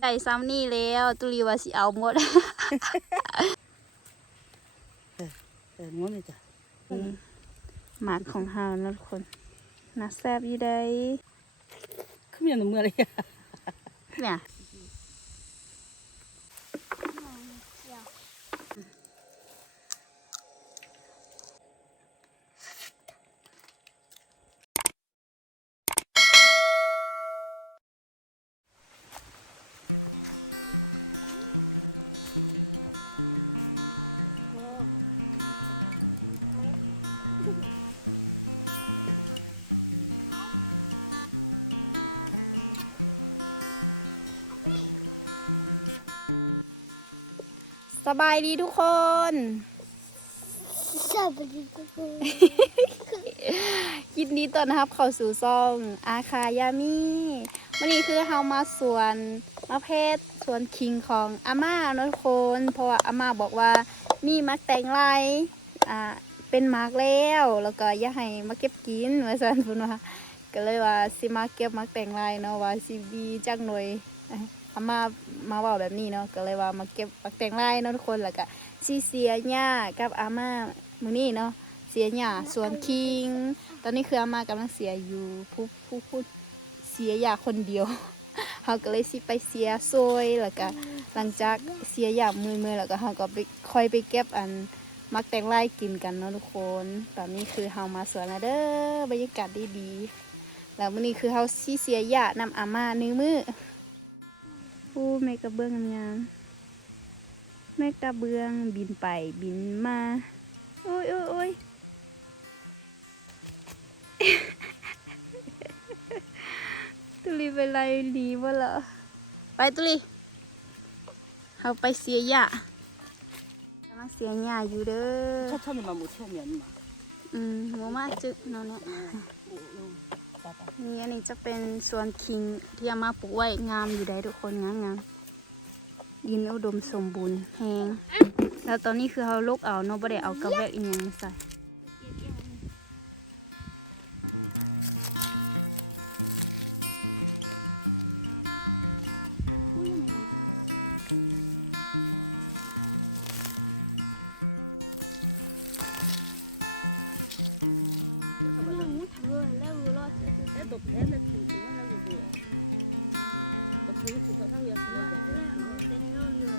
ได้ซ้ำนี่แล้ว ตุลีว่าสิเอาหมดเออม้วนเลยจ้ะหมากของเฮานะทุกคนน่าแซ่บอยู่ได้ขึ้นมาหนึ่งมือเลยอะเนี่ย สบายดีทุกคนสวัสดีทุกคนยินดีต้อนรับเข้าสู่ซ่อง อาคายามีวันนี้คือเฮามาสวนมะเพชรสวนคิงของอาม่าเนาะทุกคน เพราะว่าอาม่าบอกว่ามีมักแต่งไรอ่าเป็นมักแล้ว แล้วก็อย่าให้มาเก็บกินว่าซั่นพุ่นว่าก็เลยว่าสิมาเก็บมักแต่งไรเนาะว่าสิมีจักหน่วย อาม่ามาเว้าแบบนี้เนาะก็เลยว่ามาเก็บมักแต่งไรเนาะทุกคนแล้วก็สิเสียหญ้ากับอาม่ามื้อนี้เนาะเสียหญ้าสวนคิง ตอนนี้คืออามากำลังเสียอยู่ผู้ผู้ผู้เสียหญ้าคนเดียวเขาก็เลยสิไปเสียซอยแล้วก็หลังจากเสียหญ้ามือมือๆแล้วก็เขาก็ไปคอยไปเก็บอันมักแตงไล่กินกันเนาะทุกคน ตอนนี้คือเฮามาสวนแล้วเด้อบรรยากาศดีดีๆแล้วมื้อนี้คือเฮาสิเสียหญ้านำอาม่าหนึ่งมือ อู้แม่กระเบื้องงามๆแม่กระเบื้องบินไปบินมาโอ้ยโอ้ยโอ้ยตุลีเป็นไรดีบ่ล่ะไปตุลีเขาไปเสียหญ้ากำลังเสียหญ้าอยู่เด้อถ้าท่านมาหมดเท่านี้มาอืมหัวมาจึกเนาะเนี่ย ปปนี่อันนี้จะเป็นสวนคิงที่เอามาปลูกไว้งามอยู่ได้ทุกคนงามงามดินอุดมสมบูรณ์แหงแล้วตอนนี้คือเขาลกเอาเนาะบ่ได้เอากระแวกอีกอย่างมาใส่ ตบแทนถึงเขาอย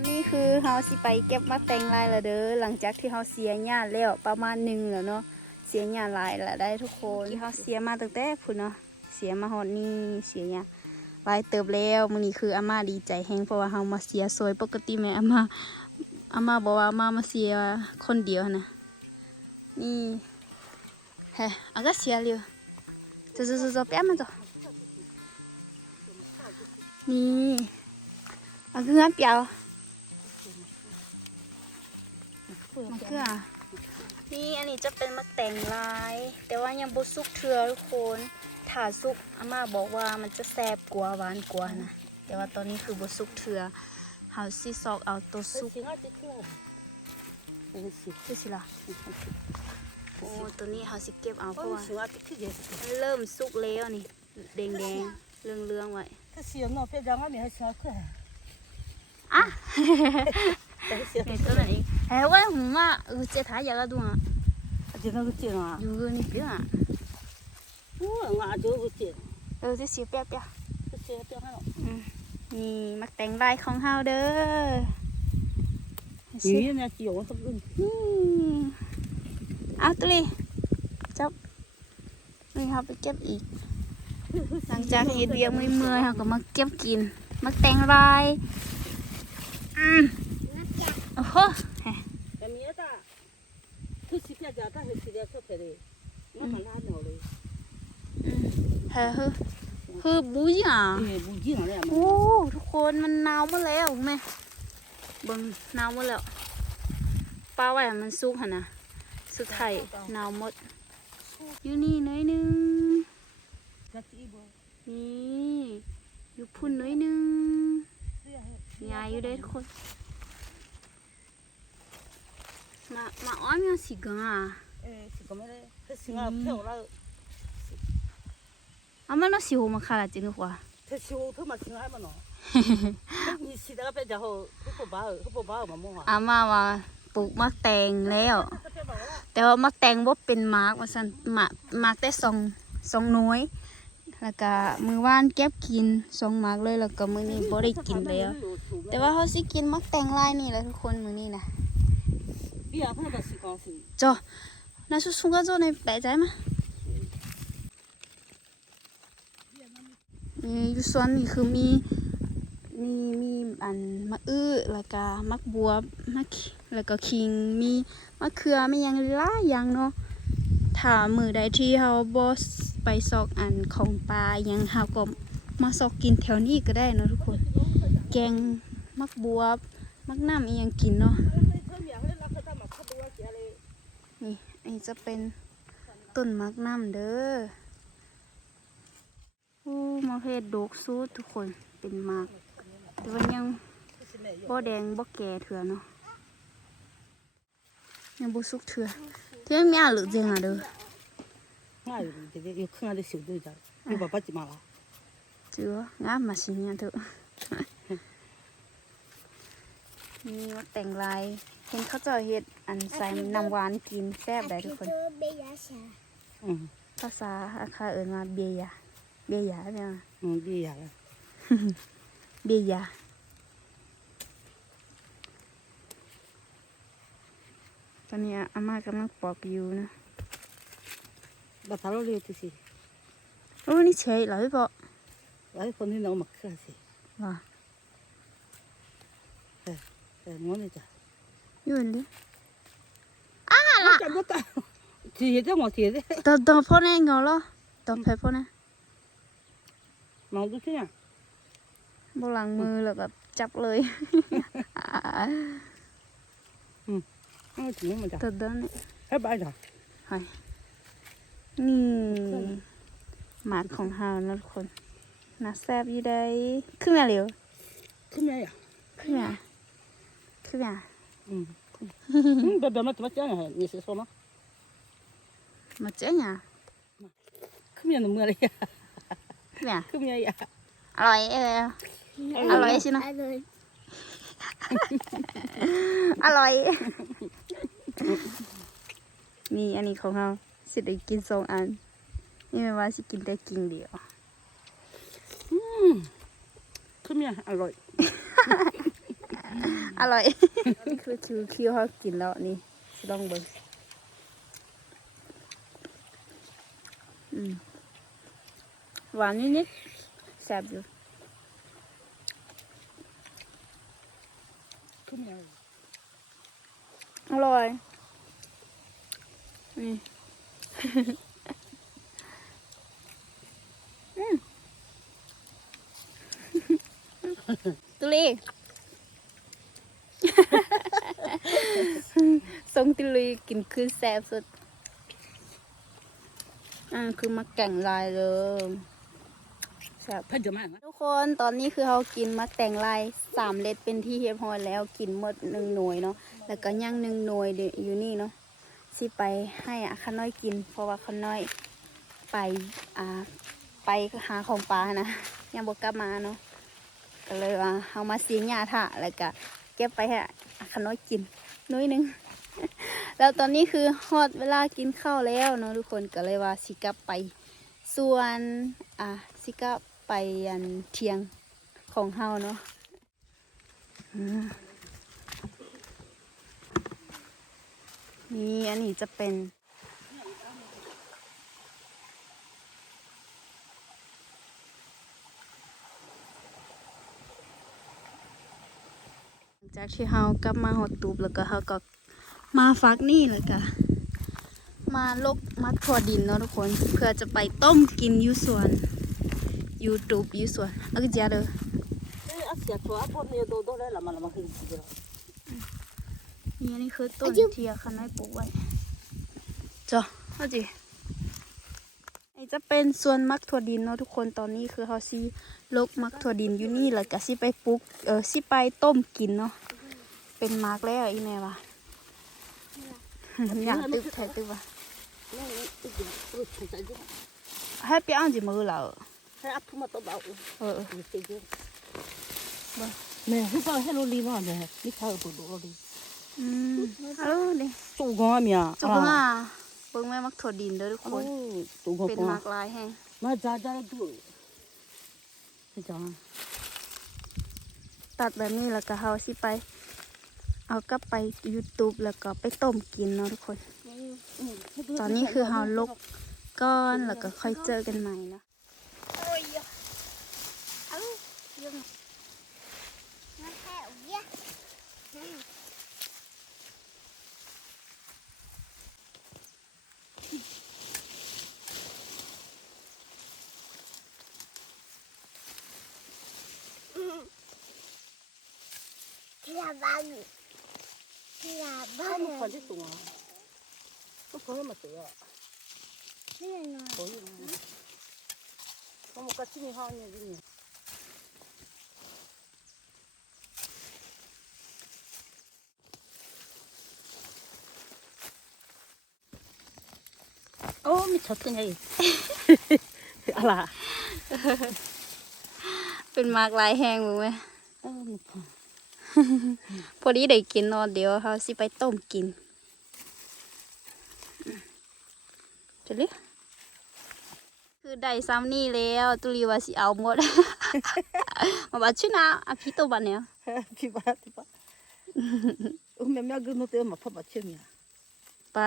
อนนี้คือเฮาสิไปเก็บมาแต่งลายแล้วเด้อหลังจากที่เฮาเสียญาติแล้วประมาณหนึ่งแล้วเนาะเสียหญ้าลายแล้วได้ทุกคนที่เฮาเสียมาตั้งแต่พุ่นเนาะเสียมาฮอดนี่เสียหญ้าลายเติบแล้วมื้อนี้คืออาม่าดีใจแฮงเพราะว่าเฮามาเสียซอยปกติแม่อาม่าอาม่าบอกว่าอาม่ามาเสียคนเดียวนะนี่เฮะอาก็เสียเลยจะจะจะจะแป๊บมันจ้ะนี่อาก็งั้นเปียว มะเขือนี่อันนี้จะเป็นมะแต่งลาย แต่ว่ายังบุซุกเถื่อทุกคนถ้าซุกอาม่าบอกว่ามันจะแซ่บกว่าหวานกว่านะแต่ว่าตอนนี้คือบุซุกเถื่อเฮาซีซอกเอาตัวซุกคือสิล่ะโอ้ตัวนี้เฮาสิเก็บเอาเพราะว่าเริ่มซุกแล้วนี่แดงแดงเรืองเรืองไว้ก็เสียงเนาะเพื่อนจังไงเนี่ยเสียงคืออะ จ๊ถ่ายอยากกระดูกอ่ะ 就那个劲啊， อยู่นี่เปี้ยอ่ะ 我俺就不劲， เออจะเสียเปี้ยเปี้ย 这些别看了。 นี่มักแต่งลายของเฮาเด้อ 女人家叫我他不， นี่เอาตุลีจับนี่เขาไปเก็บอีก หลังจากเฮ็ดเบียงเมื่อยๆเขาก็มาเก็บกิน มักแต่งลายอืม 허. 애미야 다. 그 집에서 아까 그 집에서 그 래. 나만 하는 거 래. 응. 허 허. คือบูจิอะเอ้บูจิอะไรโอ้ทุกคนมันหนาวมาแล้วแม่เบิ่งหนาวมาแล้วป้าไว้มันซุกหะนะสุดไทยหนาวหมดอยู่นี่น้อยนึงนี่อยู่พุ่นน้อยนึงยายอยู่ได้ทุกคน 나, 나 아면 시 가. 에, 시가สิก가펴 라. 아마나 시호 막 가라 찌는 거 야. 그 시호 더만 시가 하면 너. 이 시다가 빼자 호 흑보 봐 흑보 봐뭐 뭐. อ마와 ปลูมักแตงแล้ว แต่ว่ามักแตงว่าเป็นมากว่าสันมากมากแต่สองสองน้ยแล้วก็มือว่านเก็บกินสองมักเลยแล้วก็มือนี้บ่ได้กินแล้ว แต่ว่าเข了สิกินมักแตงลายนี่来หลทุกคนมือนี้นะ 别让他的时光是， จอน่าสุสุงก็จอในแปะใจมานี่อยู่สวนนี่คือมีมีมีอันมะอื้อแล้วก็มักบัวมักแล้วก็คิงมีมะเขือมีหยังหลายอย่างเนาะถ้ามือใดที่เฮาบ่ไปซอกอันของปลาหยังเฮาก็มาซอกกินแถวนี้ก็ได้เนาะทุกคน แกงมักบัวมักน้ำอีหยังกินเนาะ ้จะเป็นต้นมักน้ำเด้ออู้มะเพดดกซูดทุกคนเป็นมักแต่ว่ายังบ่แดงบ่แก่เถื่อเนาะยังบ่สุกเถื่อเที่ยงมีอาหรือเจงอะเด้อง่ายอยู่เด็กๆอยู่ข้างในสิวด้วยจ้ะอยู่บ้านจิมาละจื้องามมาชิเนี่ยเถอะมีวัดแต่งลายเห็นเขาเจะเห็ด อันใส่น้ำหวานกินแซ่บได้ทุกคนภาษาอาคาเอิญมาเบียาเบียาเนี่ยอืมเบียาเบียาตอนนี้อาม่ากำลังปอกอยู่นะบัตรเราเรียกสิโอ้นี่เฉยเหรอพี่ปอกไอ้คนที่น้องมากเครื่องสิว่าเออเออง้อเลจ้ะยืนดิ จับรถตาสีเห็ดทั้หมดสีเห็ตอนตอนพ่อแน่เงาเหรอตอนไปพ่อแน่มองดูที่ไหนโบลังมือแล้วแบบจับเลยอืมเอาถึงมันจ้ะตัดดันให้ไปจ้ะใช่นี่หมาดของฮาวนะทุกคนน่าแซ่บยู่ได้ขึ้นมาเร็วขึ้นมาอย่างขึ้นมาขึ้นมาอืม Bebe matmacanya här, ni ser sådana. Matmacanya? Kom igen nu Maria. Ja. Kom igen ja. Halloj, halloj Sina. Halloj. Halloj. นี่อันนี้ของเราสิได้กินสองอัน นี่ไม่ว่าสิกินแต่กิ่งเดียว อืมขึ้นเนี่ยอร่อย อร่อย นี่คือคิวคิวเขากินแล้วนี่สิลองเบิ่งอืมหวานนิดๆแซ่บอยู่ขึ้นมาอร่อย นี่อืมตุลี ทรงตุลีกินคือแซ่บสุด อ่าคือมาแก่งลายเลยแซ่บพัดจะมาทุกคนตอนนี้คือเรากินมาแต่งลายสามเล็ดเป็นที่เรียบร้อยแล้วกินหมดหนึ่งหน่วยเนาะแล้วก็ย่างหนึ่งหน่วยเดี๋ยวอยู่นี่เนาะสิไปให้อาข้าน้อยกิน เพราะว่าข้าน้อยไปอ่าไปหาของปลานะยังบอกกลับมาเนาะก็เลยว่าเอามาเสียงหญ้าถ่าแล้วก็เก็บไปให้อาข้าน้อยกินห น้อยหนึง แล้วตอนนี้คือฮอดเวลากินข้าวแล้วเนาะทุกคนก็เลยว่าสิกลับไป ส่วนอะสิก็ไปยันเทียงของเฮาเนาะนี่อันนี้จะเป็น หลัง จากที่เฮากลับมาหดตูบแล้วก็เฮาก็มาฟักนี่แล้วก็มาลบมัดถั่วดินเนาะทุกคน เพื่อจะไปต้มกินอยู่สวนยูทูบอยู่สวนแล้วก็จะเด้อเอ้ยอาเสียตัวพอเนี่ยโดโดได้ละมันละมันขึ้นเดียวนี่อันนี้คือต้นเทียคันน้อยปลูกไว้จ้ะเอาจิไอ จะเป็นส่วนมักถั่วดินเนาะทุกคนตอนนี้คือเขาซีลกมักถั่วดินอยู่นี่แล้วก็สิไปปลูกเออสิไปต้มกินเนาะเป็นมักแล้วอีแม่วะอยากตึบแท้ตึบวะนี่ตึกตึกใจด้วยให้ไปอ่านจิมือเราให้อัพมาตัวเบาเออตึกใจด้วยแม่ให้ฟังให้รู้ลีว่าแม่นี่ข้าวปุ๋ยดูรู้ลีอืมเอาดิจูงอมีอะจุกมา เบิ่งแม่มักถั่วดินเด้อทุกคนจูงอเป็นปอมักลายแห้งมาจ้าจ้าดูจ้าตัดแบบนี้แล้วก็เฮาสิไป เอากลับไป YouTube แล้วก็ไปต้มกินเนาะทุกคน ตอนนี้คือเฮาลกก้อนแล้วก็ค่อยเจอกันใหม่นะโอ้ยเอายัง มาแค่เวีย ที่ลาบ้านที่ลาบ้านมันคนที่ตัวก็คนที่มาเสือนี่ไงตัวนี้เขาบอกว่าที่มีห้องเนี่ยนี่โอ้มีช็อตยังไงอะไรเป็นมากลายแห้งมึงไหมเออมัน พอพอดีได้กินเนอนเดี๋ยวเฮาสิไปต้มกินจะเลือคือได้ซ้ำนี่แล้วตุลีว่าสิเอาหมด มาบัดชื่อนะอาพี่ตัวบันเนี่ยพี่บ้าพี่บ้าโอ้แม่แม่ก็นึกเต็มมาพับบัดเชื่อมเนี่ยไป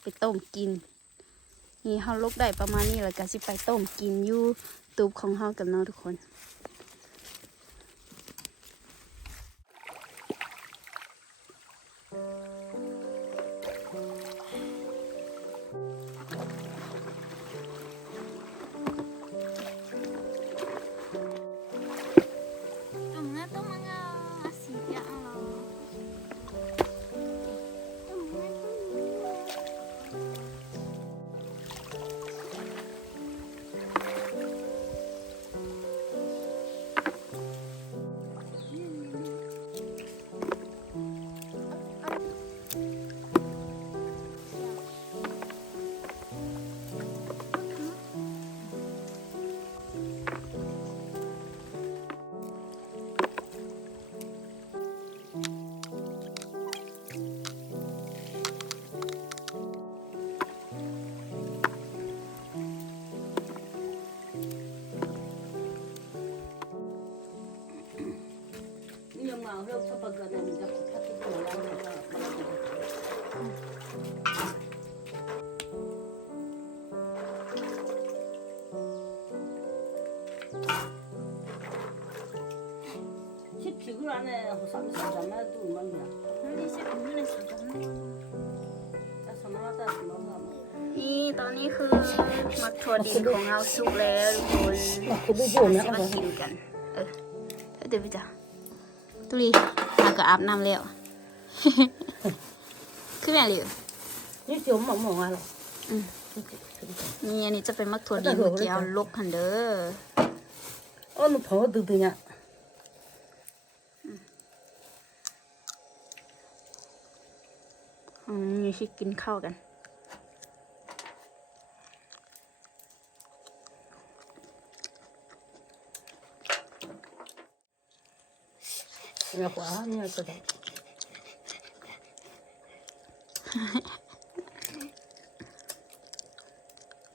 ไปต้มกิน นี่เฮาลกได้ประมาณนี้แล้วก็สิไปต้มกินอยู่ตูบของเฮากันเนาะทุกคน 집 비굴 안에 호삼 사잖아 또 맞냐 นี่ใช่ผมไม่ได้สนใจ 나 서만하다 서만하다 นี่ตอนนี้คือมักถั่วดินของเราสุกแล้วทุกคน 나 고기 จะมากินกัน เออเดี๋ยวไปจ้ะตุลีเราก็อาบน้ำแล้ว พี่แม่เลยนี่เสียวหมองหองอะไรอืมนี่อันนี้จะเป็นมักถั่วดินเมื่อกี้เอาลกหันเด้ออัอนูเผาดูดิเนี่ยอืมนี่ชิกินข้าวกันเนี่ยขวาเนี่ยสุด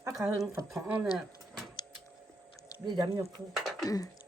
아까 그 보통 오늘 미 염료 그 อืม